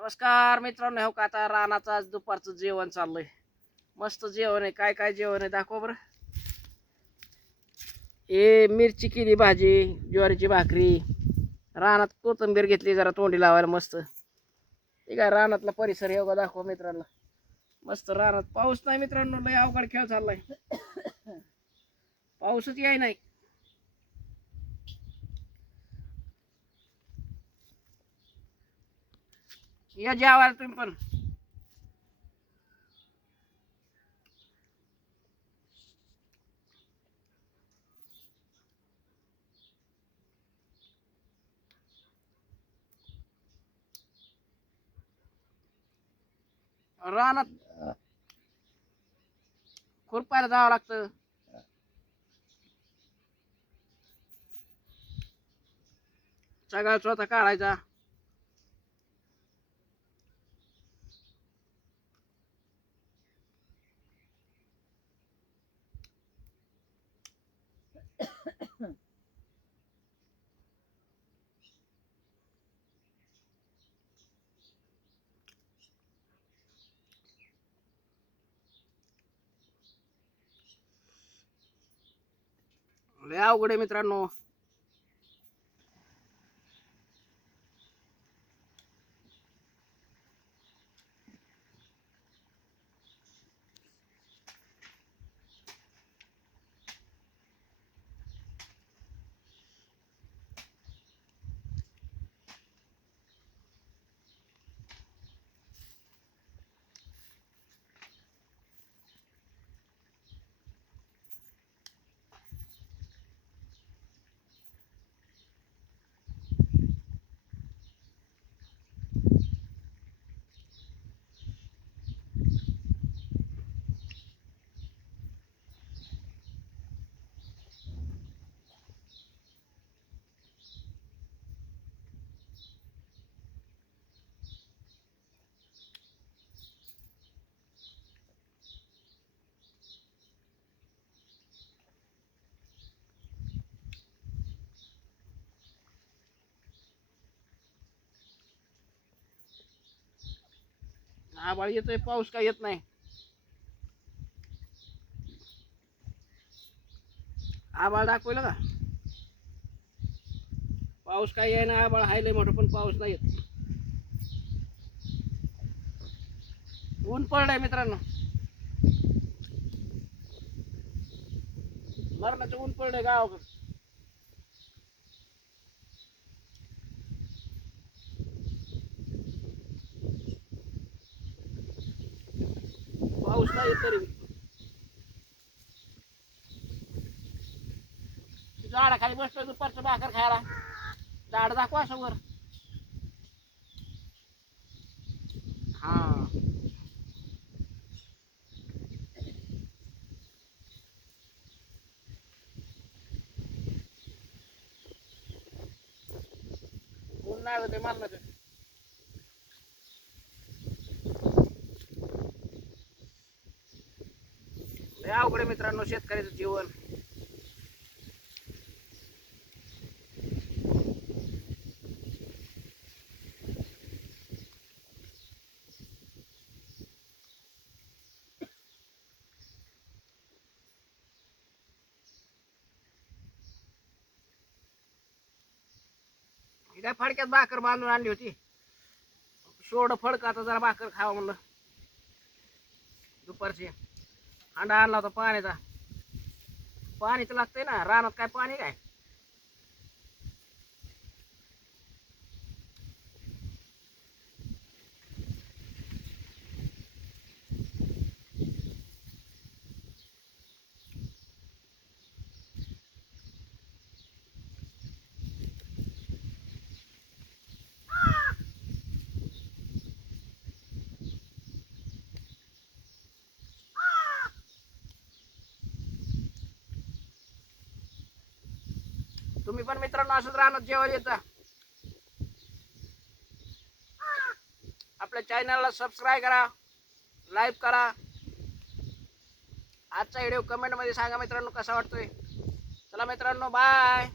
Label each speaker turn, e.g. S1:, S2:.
S1: नमस्कार मित्रांनो हो का आता रानाचं आज दुपारचं जेवण चाललंय. मस्त जेवण आहे. काय काय जेवण आहे दाखवा बरं. हे मिरची केली भाजी ज्वारीची भाकरी रानात कोथिंबीर घेतली जरा तोंडी लावायला मस्त. ठीक काय रानातला परिसर हे बघा हो दाखवा मित्रांनो. मस्त रानात पाऊस नाही मित्रांनो लय अवघड खेळ चाललाय. पाऊसच याय नाही. या जेवायला तुम्ही पण. रानात खुरपायला जावं लागतं. सगळा स्वतः काढायचा. लय अवघड आहे मित्रांनो आबाळ येतोय पाऊस काय येत नाही. आबाळ दाखवलं का? पाऊस काय आहे ना आबाळ हाय लय मोठं पण पाऊस नाही येत. ऊन पडलंय मित्रांनो. मरणाचं ऊन पडलंय गावाकडं. पाऊस नाही येत झाडाखाली बसतो दुपारचं भाकर खायला. झाड दाखवा असं वर हा. ऊन नाही होते मरणाचं लय अवघड मित्रांनो शेतकऱ्याचं जीवन. त्या काय फडक्यात भाकर बांधून आणली होती? सोड फडक आता जरा भाकर खावा म्हणलं. दुपारची. अंडा आणला होता पाण्याचा. पाणी तर लागतंय ना. रानात काय पाणी काय? तुम्ही पण मित्रांनो असंच राहणार जेवण येता. आपल्या चॅनलला सबस्क्राईब करा लाईक करा. आजचा व्हिडिओ कमेंटमध्ये सांगा मित्रांनो कसा वाटतोय. चला मित्रांनो बाय